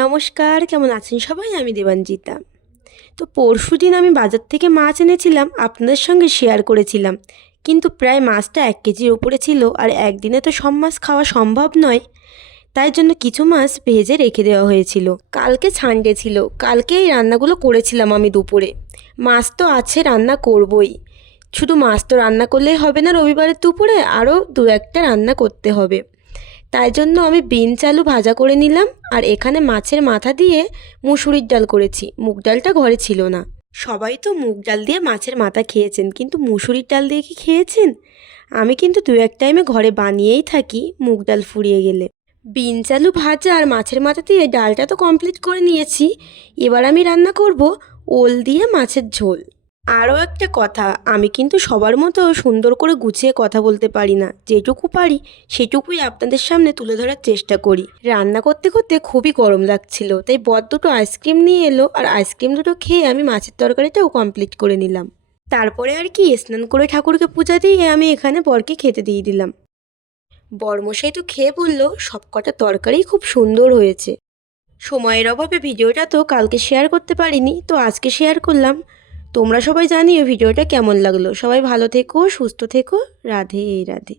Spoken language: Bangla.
নমস্কার, কেমন আছেন সবাই? আমি দেবাঞ্জিতা। তো পরশুদিন আমি বাজার থেকে মাছ এনেছিলাম, আপনাদের সঙ্গে শেয়ার করেছিলাম। কিন্তু প্রায় মাছটা 1 কেজির ওপরে ছিল, আর একদিনে তো সব মাছ খাওয়া সম্ভব নয়। তাই জন্য কিছু মাছ ভেজে রেখে দেওয়া হয়েছিল। কালকে সানডে ছিল, কালকে এই রান্নাগুলো করেছিলাম আমি দুপুরে। মাছ তো আছে, রান্না করবই। শুধু মাছ তো রান্না করলেই হবে না, রবিবারের দুপুরে আরও দু একটা রান্না করতে হবে। তাই জন্য আমি বিনস আলু ভাজা করে নিলাম, আর এখানে মাছের মাথা দিয়ে মুসুরির ডাল করেছি। মুগ ডালটা ঘরে ছিল না। সবাই তো মুগ ডাল দিয়ে মাছের মাথা খেয়েছেন, কিন্তু মুসুরির ডাল দিয়ে কি খেয়েছেন? আমি কিন্তু দু এক টাইমে ঘরে বানিয়েই থাকি মুগ ডাল ফুরিয়ে গেলে। বিনস আলু ভাজা আর মাছের মাথা দিয়ে ডালটা তো কমপ্লিট করে নিয়েছি। এবার আমি রান্না করব ওল দিয়ে মাছের ঝোল। আরও একটা কথা, আমি কিন্তু সবার মতো সুন্দর করে গুছিয়ে কথা বলতে পারি না। যেটুকু পারি সেটুকুই আপনাদের সামনে তুলে ধরার চেষ্টা করি। রান্না করতে করতে খুবই গরম লাগছিল, তাই বর দুটো আইসক্রিম নিয়ে এলো, আর আইসক্রিম দুটো খেয়ে আমি মাছের তরকারিটাও কমপ্লিট করে নিলাম। তারপরে আর কি, স্নান করে ঠাকুরকে পূজা দিয়ে আমি এখানে বরকে খেতে দিয়ে দিলাম। বরমশাই তো খেয়ে বলল সব কটা তরকারিই খুব সুন্দর হয়েছে। সময়ের অভাবে ভিডিওটা তো কালকে শেয়ার করতে পারিনি, তো আজকে শেয়ার করলাম। তোমরা সবাই জানিও ভিডিওটা কেমন লাগলো। সবাই ভালো থেকো, সুস্থ থেকো। রাধে রাধে।